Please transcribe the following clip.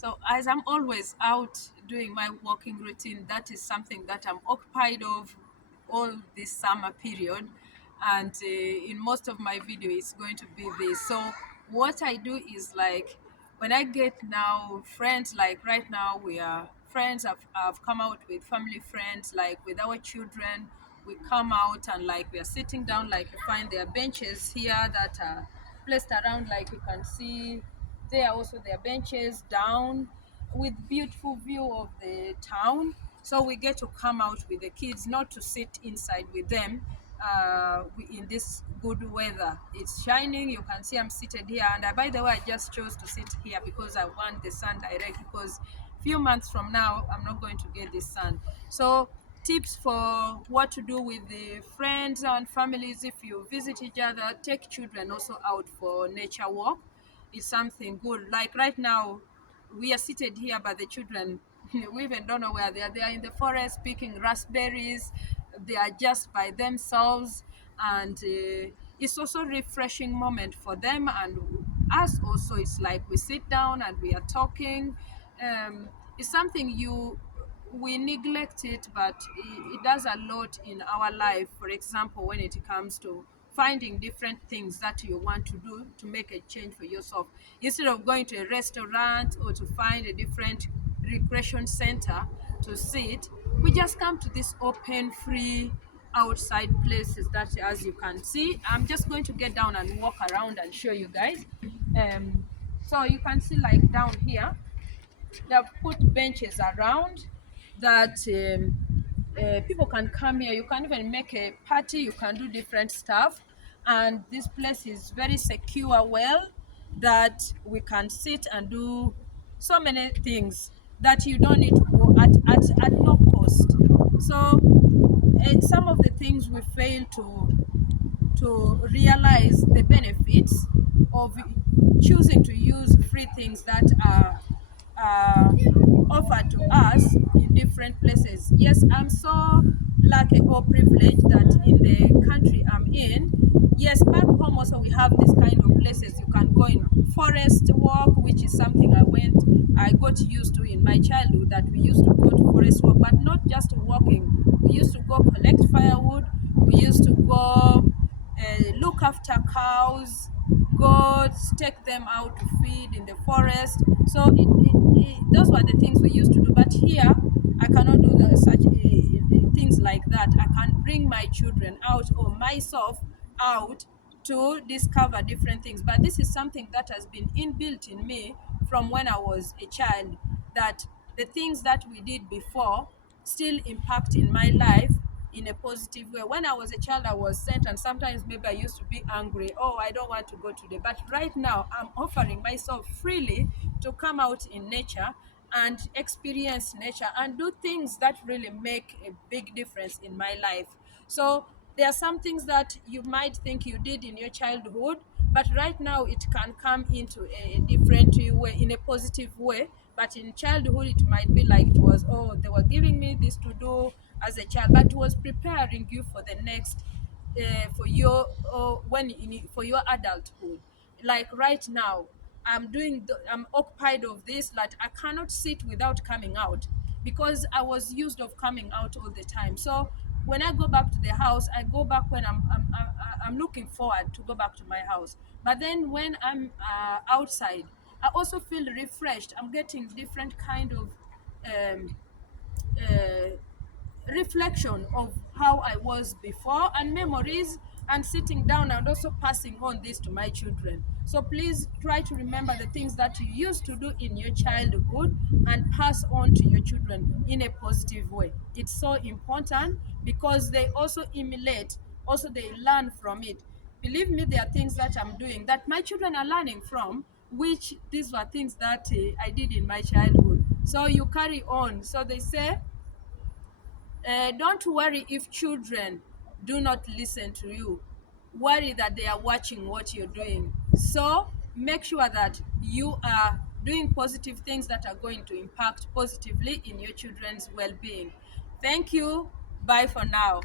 So as I'm always out doing my walking routine, that is something that I'm occupied of all this summer period. And in most of my video, it's going to be this. So what I do is like when I get now friends, like right now we are friends. I've come out with family friends, like with our children. We come out and like we are sitting down, like you find there are benches here that are placed around, like you can see there are also their benches down with beautiful view of the town. So we get to come out with the kids, not to sit inside with them in this good weather. It's shining. You can see I'm seated here. And by the way, I just chose to sit here because I want the sun direct, because few months from now, I'm not going to get the sun. So tips for what to do with the friends and families: if you visit each other, take children also out for nature walk. Is something good. Like right now, we are seated here, but the children, we even don't know where they are. They are in the forest picking raspberries. They are just by themselves, and it's also refreshing moment for them and us. Also, it's like we sit down and we are talking. It's something you we neglect it, but it does a lot in our life. For example, when it comes to finding different things that you want to do to make a change for yourself, instead of going to a restaurant or to find a different recreation center to sit, we just come to this open, free, outside places that, as you can see, I'm just going to get down and walk around and show you guys. So you can see, like down here, they've put benches around that people can come here. You can even make a party, you can do different stuff. And this place is very secure, well, that we can sit and do so many things that you don't need to go at no cost. So some of the things we fail to realize the benefits of choosing to use free things that are offered to us in different places. Yes, I'm so lucky or privileged that in the country I'm in, yes, back home also we have this kind of places. You can go in forest walk, which is something I got used to in my childhood, that we used to go to forest walk, but not just walking. We used to go collect firewood. We used to go look after cows, goats, take them out to feed in the forest. So those were the things we used to do. But here, I cannot do such things like that. I can bring my children out or myself out to discover different things. But this is something that has been inbuilt in me from when I was a child, that the things that we did before still impact in my life in a positive way. When I was a child, I was sent, and sometimes maybe I used to be angry. Oh, I don't want to go today. But right now, I'm offering myself freely to come out in nature and experience nature and do things that really make a big difference in my life. So there are some things that you might think you did in your childhood, but right now it can come into a different way, in a positive way. But in childhood, it might be like it was, oh, they were giving me this to do as a child, but it was preparing you for the next, for your for your adulthood. Like right now, I'm occupied of this, that I cannot sit without coming out, because I was used of coming out all the time. So when I go back to the house, I go back when I'm looking forward to go back to my house. But then when I'm outside, I also feel refreshed. I'm getting different kind of um, uh, reflection of how I was before, and memories, and sitting down and also passing on this to my children. So please try to remember the things that you used to do in your childhood and pass on to your children in a positive way. It's so important, because they also emulate, also they learn from it. Believe me, there are things that I'm doing that my children are learning from, which these were things that I did in my childhood. So you carry on. So they say, don't worry if children do not listen to you. Worry that they are watching what you're doing. So make sure that you are doing positive things that are going to impact positively in your children's well being. Thank you. Bye for now.